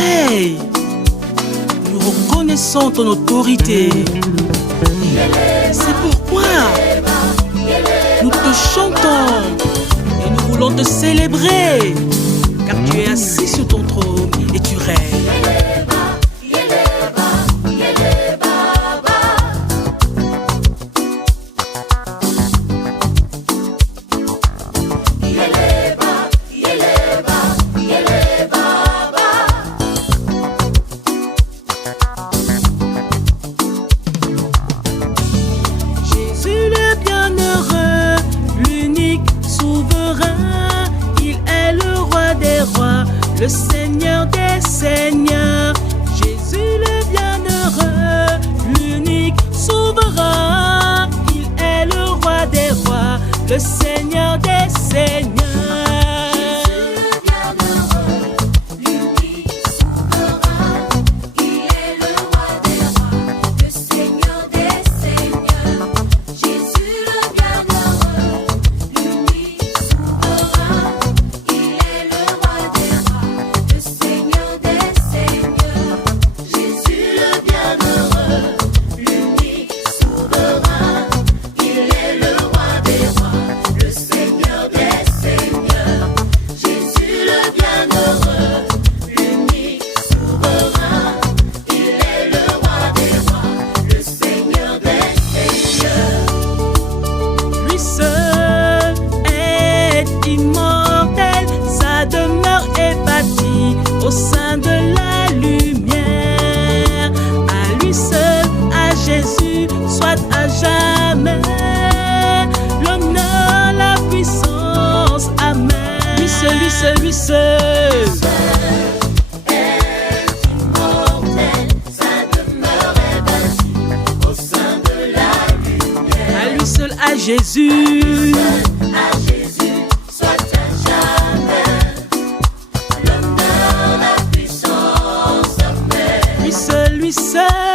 règne. Nous reconnaissons ton autorité. C'est pourquoi nous te chantons et nous voulons te célébrer, car tu es assis sur ton trône et tu règnes. Le Seigneur des Seigneurs, Jésus le bienheureux, l'unique souverain. Il est le roi des rois, le Seigneur des Seigneurs. Au sein de la lumière, à lui seul, à Jésus, soit à jamais l'honneur, la puissance, amen. Lui seul, lui seul, lui seul. Est immortel, sa demeure est bâtie au sein de la lumière. À lui seul, à Jésus. À Jésus, soit à jamais l'honneur, la puissance, amen. Lui seul, lui seul.